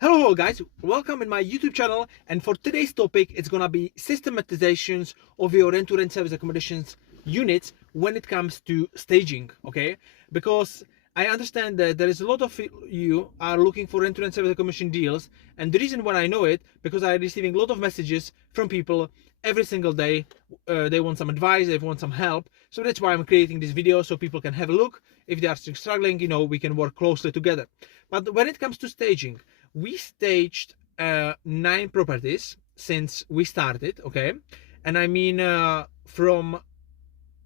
Hello guys, welcome in my YouTube channel, and for today's topic it's gonna be systematizations of your end-to-end service accommodations units when it comes to staging. Okay, because I understand that there is a lot of you are looking for end-to-end service accommodation deals, and the reason why I know it, because I'm receiving a lot of messages from people every single day. They want some advice, they want some help, so that's why I'm creating this video, so people can have a look. If they are still struggling, we can work closely together. But when it comes to staging, we staged 9 properties since we started. Okay, and I mean from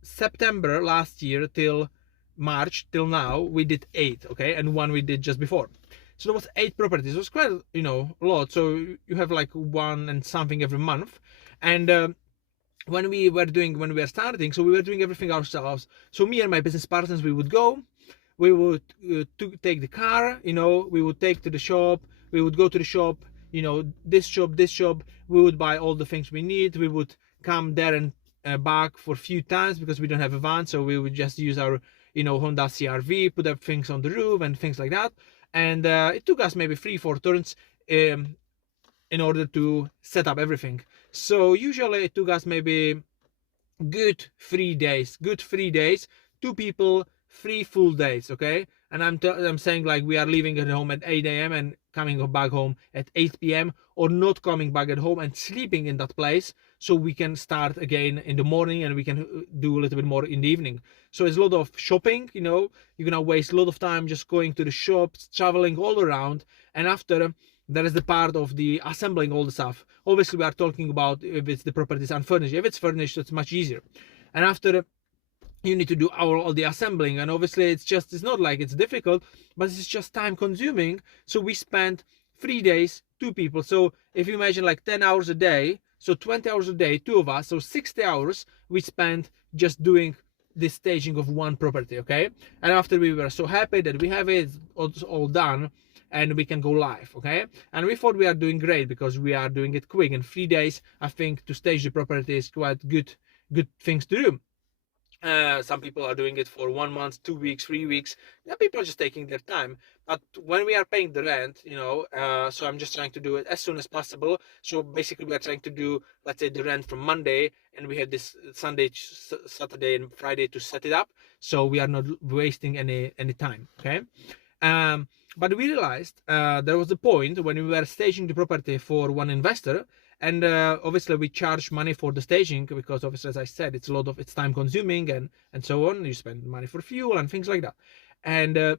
September last year till March till now we did 8. Okay, and one we did just before, so there was 8 properties. It was quite a lot. So you have like one and something every month. And when we were starting, so we were doing everything ourselves. So me and my business partners, we would go, we would take the car, we would take to the shop, we would go to the shop, this shop, we would buy all the things we need, we would come there and back for a few times because we don't have a van, so we would just use our Honda CRV, put up things on the roof and things like that. And it took us maybe 3-4 turns in order to set up everything. So usually it took us maybe good 3 days, 2 people, 3 full days. Okay, and I'm saying, like, we are leaving at home at 8 a.m. and coming back home at 8 p.m. or not coming back at home and sleeping in that place, so we can start again in the morning and we can do a little bit more in the evening. So it's a lot of shopping. You're gonna waste a lot of time just going to the shops, traveling all around, and after there is the part of the assembling all the stuff. Obviously we are talking about if it's the property is unfurnished. If it's furnished, it's much easier. And after, you need to do all the assembling, and obviously it's not like it's difficult, but it's just time consuming. So we spent 3 days, 2 people. So if you imagine like 10 hours a day, so 20 hours a day, 2 of us, so 60 hours we spent just doing the staging of one property. Okay, and after we were so happy that we have it all done and we can go live. Okay, and we thought we are doing great because we are doing it quick. In 3 days, I think to stage the property is quite good things to do. Some people are doing it for 1 month, 2 weeks, 3 weeks. Yeah, people are just taking their time. But when we are paying the rent, so I'm just trying to do it as soon as possible. So basically we are trying to do, let's say, the rent from Monday, and we have this Sunday, Saturday and Friday to set it up, so we are not wasting any time. Okay, but we realized there was a point when we were staging the property for one investor, and obviously we charge money for the staging because obviously, as I said, it's time consuming and so on. You spend money for fuel and things like that. And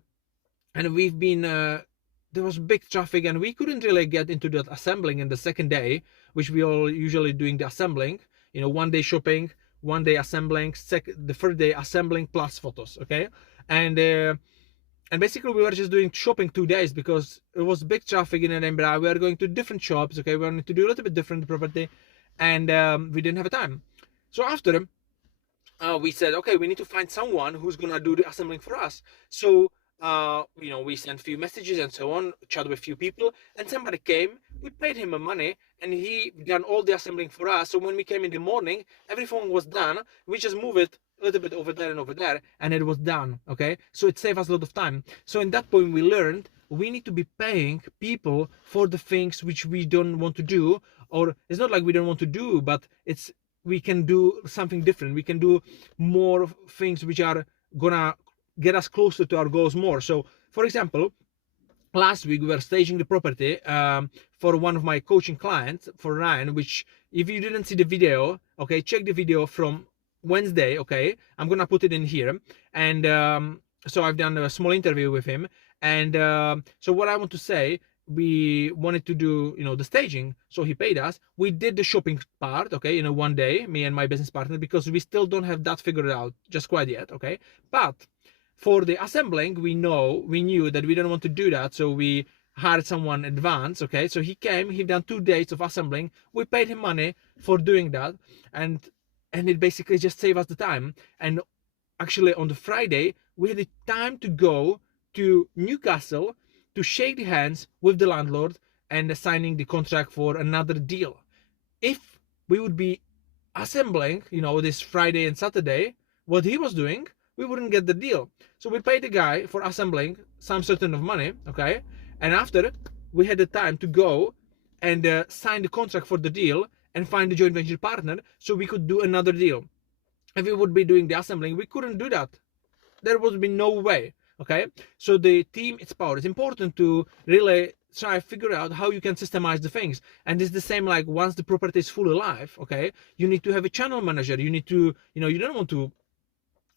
we've been there was big traffic, and we couldn't really get into that assembling in the second day, which we all usually doing the assembling. 1 day shopping, 1 day assembling, the third day assembling plus photos. Okay, and basically we were just doing shopping 2 days because it was big traffic in Edinburgh. We were going to different shops. Okay, we wanted to do a little bit different property, and we didn't have time. So after we said, okay, we need to find someone who's gonna do the assembling for us. So we sent a few messages and so on, chat with a few people, and somebody came. We paid him money, and he done all the assembling for us. So when we came in the morning, everything was done. We just move it a little bit over there, and it was done. Okay, so it saved us a lot of time. So in that point we learned we need to be paying people for the things which we don't want to do, or it's not like we don't want to do, but we can do something different. We can do more things which are gonna get us closer to our goals more. So for example, last week we were staging the property for one of my coaching clients, for Ryan, which, if you didn't see the video, okay, check the video from Wednesday. Okay, I'm gonna put it in here. And so I've done a small interview with him, and so what I want to say, we wanted to do the staging, so he paid us. We did the shopping part, okay, 1 day, me and my business partner, because we still don't have that figured out just quite yet. Okay, but for the assembling, we knew that we didn't want to do that, so we hired someone in advance. Okay, so he came, he done 2 days of assembling. We paid him money for doing that, and it basically just saved us the time. And actually on the Friday we had the time to go to Newcastle to shake the hands with the landlord and signing the contract for another deal. If we would be assembling this Friday and Saturday, what he was doing, we wouldn't get the deal. So we paid the guy for assembling some certain of money, okay? And after, we had the time to go and sign the contract for the deal and find a joint venture partner so we could do another deal. If we would be doing the assembling, we couldn't do that. There would be no way. Okay, so the team, it's power. It's important to really try to figure out how you can systemize the things. And it's the same like once the property is fully live, okay, you need to have a channel manager. You need to, you don't want to,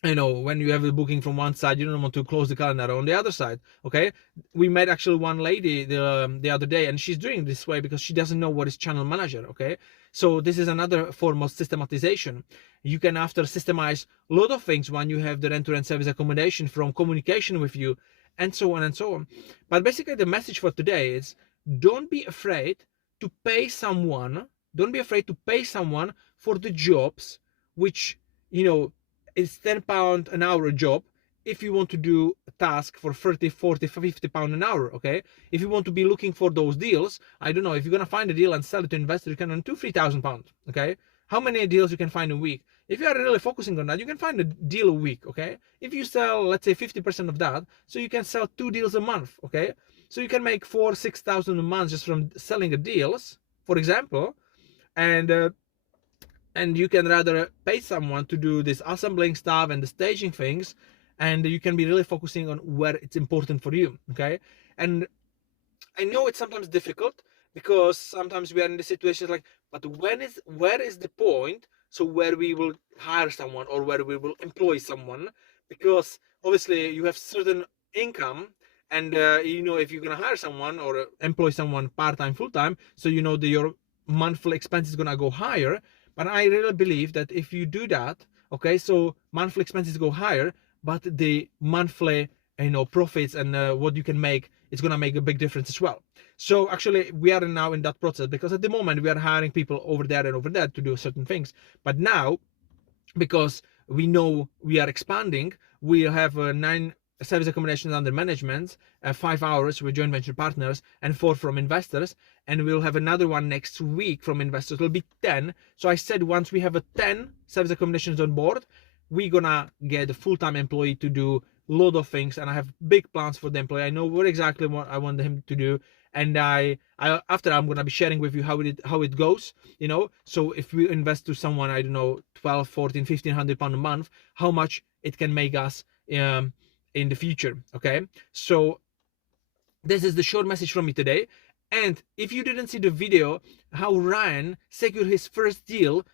when you have a booking from one side, you don't want to close the calendar on the other side. Okay, we met actually one lady the other day, and she's doing this way because she doesn't know what is channel manager. Okay, so this is another form of systematization. You can after systemize a lot of things when you have the rent-to-rent service accommodation, from communication with you and so on and so on. But basically the message for today is, don't be afraid to pay someone. Don't be afraid to pay someone for the jobs which, it's £10 an hour a job. If you want to do a task for 30, 40, 50 pound an hour, okay? If you want to be looking for those deals, I don't know, if you're gonna find a deal and sell it to investor, you can earn 2,000-3,000 pounds, okay? How many deals you can find a week? If you are really focusing on that, you can find a deal a week, okay? If you sell, let's say 50% of that, so you can sell 2 deals a month, okay? So you can make 4,000-6,000 a month just from selling the deals, for example, and you can rather pay someone to do this assembling stuff and the staging things, and you can be really focusing on where it's important for you, okay? And I know it's sometimes difficult because sometimes we are in the situation like, but where is the point, so where we will hire someone or where we will employ someone? Because obviously you have certain income, and if you're gonna hire someone or employ someone part-time, full-time, so that your monthly expense is gonna go higher. But I really believe that if you do that, okay, so monthly expenses go higher, but the monthly profits and what you can make, it's gonna make a big difference as well. So actually we are now in that process, because at the moment we are hiring people over there and over there to do certain things. But now, because we know we are expanding, we have 9 service accommodations under management, 5 hours with joint venture partners, and 4 from investors, and we'll have another one next week from investors. It'll be 10. So I said once we have a 10 service accommodations on board, we're gonna get a full-time employee to do a lot of things, and I have big plans for the employee. I know what exactly what I want him to do, and I after I'm gonna be sharing with you how it goes. So if we invest to someone, I don't know, 12, 14, 1,500 pound a month, how much it can make us in the future. Okay, so this is the short message from me today. And if you didn't see the video how Ryan secured his first deal,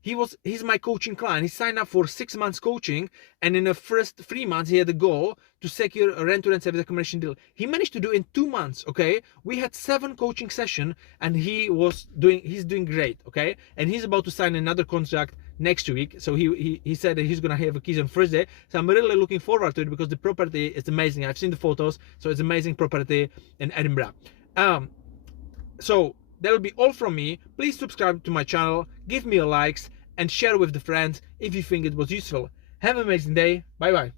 he's my coaching client. He signed up for 6 months coaching, and in the first 3 months he had a goal to secure a rent-to-rent service accommodation deal. He managed to do in 2 months. Okay, we had 7 coaching sessions, and he's doing great. Okay, and he's about to sign another contract next week. So he said that he's gonna have a keys on Thursday. So I'm really looking forward to it, because the property is amazing. I've seen the photos, so it's amazing property in Edinburgh. So that'll be all from me. Please subscribe to my channel, give me a likes, and share with the friends if you think it was useful. Have an amazing day. Bye bye.